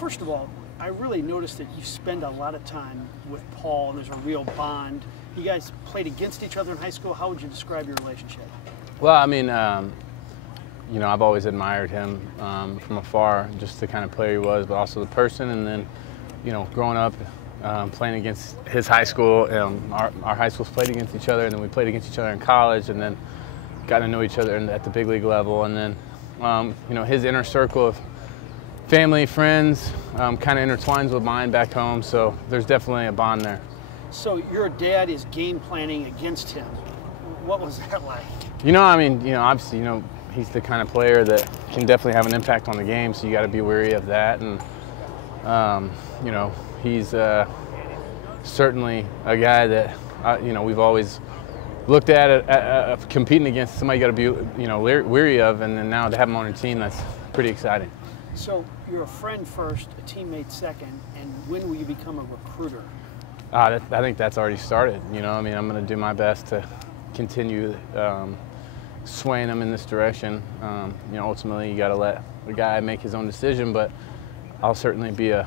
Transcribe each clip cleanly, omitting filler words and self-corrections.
First of all, I really noticed that you spend a lot of time with Paul, and there's a real bond. You guys played against each other in high school. How would you describe your relationship? Well, I mean, you know, I've always admired him from afar, just the kind of player he was, but also the person. And then, you know, growing up, playing against his high school, our high schools played against each other, and then we played against each other in college, and then got to know each other at the big league level. And then, you know, his inner circle of family, friends, kind of intertwines with mine back home, so there's definitely a bond there. So your dad is game planning against him. What was that like? You know, I mean, you know, obviously, you know, he's the kind of player that can definitely have an impact on the game, so you got to be wary of that. And, you know, he's certainly a guy that, you know, we've always looked at competing against. Somebody you got to be, you know, weary of, and then now to have him on your team, that's pretty exciting. So you're a friend first, a teammate second, and when will you become a recruiter? I think that's already started. You know, I mean, I'm going to do my best to continue swaying them in this direction. You know, ultimately, you got to let the guy make his own decision, but I'll certainly be a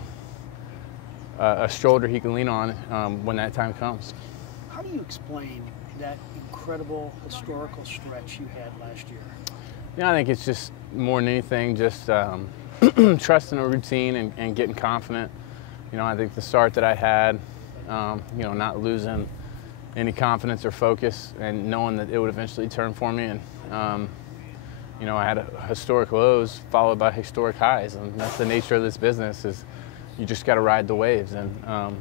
shoulder he can lean on when that time comes. How do you explain that incredible historical stretch you had last year? Yeah, I think it's just more than anything, just trusting a routine and getting confident. You know, I think the start that I had, you know, not losing any confidence or focus, and knowing that it would eventually turn for me. And you know, I had historic lows followed by historic highs, and that's the nature of this business. Is you just got to ride the waves, and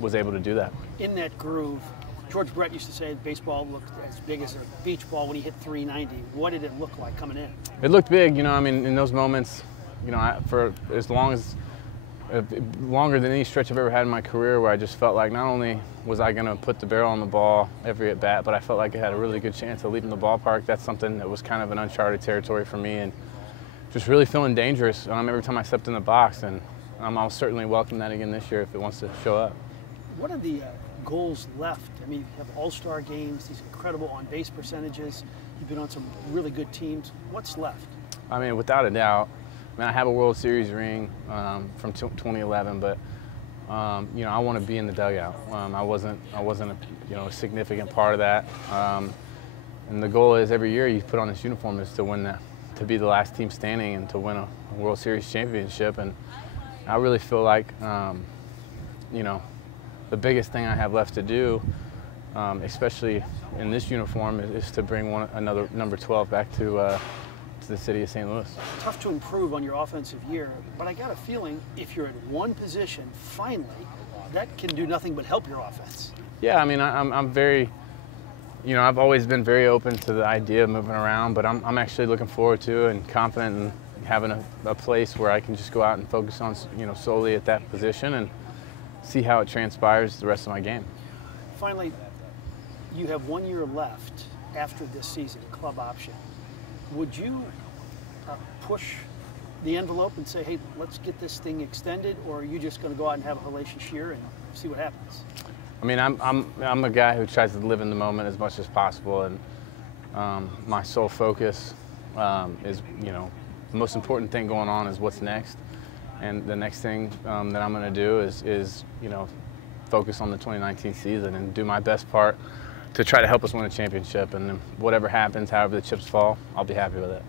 was able to do that. In that groove, George Brett used to say baseball looked as big as a beach ball when he hit 390. What did it look like coming in? It looked big. You know, I mean, in those moments, you know, for as long as longer than any stretch I've ever had in my career, where I just felt like not only was I going to put the barrel on the ball every at bat, but I felt like I had a really good chance of leaving the ballpark. That's something that was kind of an uncharted territory for me, and just really feeling dangerous every time I stepped in the box. And I'll certainly welcome that again this year if it wants to show up. What are the goals left? I mean, you have all-star games, these incredible on-base percentages. You've been on some really good teams. What's left? I mean, without a doubt. I mean, I have a World Series ring from 2011, but you know, I want to be in the dugout. I wasn't a significant part of that. And the goal is every year you put on this uniform is to win that, to be the last team standing and to win a World Series championship. And I really feel like, you know, the biggest thing I have left to do, especially in this uniform, is to bring another number 12 back to the city of St. Louis. Tough to improve on your offensive year, but I got a feeling if you're at one position, finally, that can do nothing but help your offense. Yeah, I mean, I'm very, you know, I've always been very open to the idea of moving around, but I'm actually looking forward to and confident in having a place where I can just go out and focus on, you know, solely at that position and see how it transpires the rest of my game. Finally, you have 1 year left after this season, club option. Would you push the envelope and say, hey, let's get this thing extended, or are you just going to go out and have a hellacious year and see what happens? I mean, I'm a guy who tries to live in the moment as much as possible, and my sole focus is, you know, the most important thing going on is what's next. And the next thing that I'm going to do is, you know, focus on the 2019 season and do my best part to try to help us win a championship. And whatever happens, however the chips fall, I'll be happy with it.